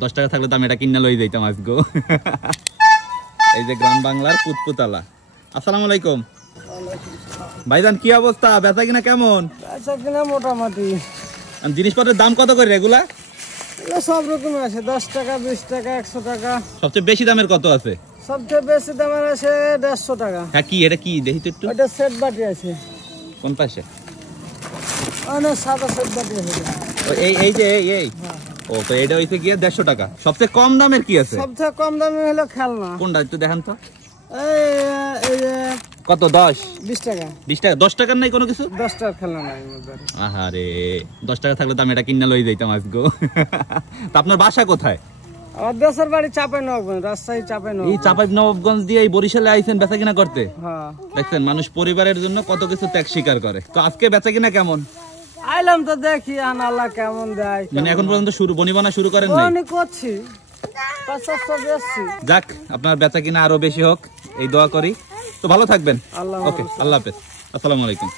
10 টাকা থাকলে তো আমি এটা কিনে লই যাইতাম আজকে। এই যে গ্রাম বাংলার পুতপুতালা। আসসালামু আলাইকুম ভাইজান, কি অবস্থা? বেচা কিনা কেমন? বেচা কিনা মোটামুটি। জিনিসপত্রের দাম কত করে এগুলা? সব রকম আছে, 10 টাকা, 20 টাকা, 100 টাকা। সবচেয়ে বেশি দামের কত আছে? সবচেয়ে বেশি দামের আছে 150 টাকা। হ্যাঁ, কি এটা? কি দেখি তো একটু। এটা সেট বাটি আছে। কোন পাশে? অনেক সাদা সেট বাটি আছে। এই যে এই ও তো এটা হইছে গিয়ে 150 টাকা। সবচেয়ে কম দামের কি আছে? সবচেয়ে কম দামে হলো খেলনা। কোনটা একটু দেখান তো। এই যে কত? 10 20 টাকা। 20 টাকা? 10 টাকার নাই কোনো কিছু? 10 টাকার খেলনা নাই মধ্যে। আহারে, 10 টাকা থাকলে তো আমি এটা কিনে লই যাইতাম আজকে। তা আপনার বাসা কোথায়? আমার দেশের বাড়ি চাঁপাইনবাবগঞ্জ, রাজশাহী চাঁপাইনবাবগঞ্জ। এই চাঁপাইনবাবগঞ্জ দিয়ে এই বরিশালে আইছেন বেচা কিনা করতে? হ্যাঁ। দেখছেন, মানুষ পরিবারের জন্য কত কিছু ত্যাগ স্বীকার করে। তো আজকে বেচা কিনা কেমন? আইলাম তো দেখি আল্লাহ কেমন দেয়। মানে এখন পর্যন্ত বনিবনা শুরু করেন নাই? অনেক করছি, 50-100 বেচছি। যাক, আপনার বেচা কিনা আরো বেশি হোক এই দোয়া করি। তো ভালো থাকবেন। আল্লাহ ওকে, আল্লাহ হাফেজ। আসসালামু আলাইকুম।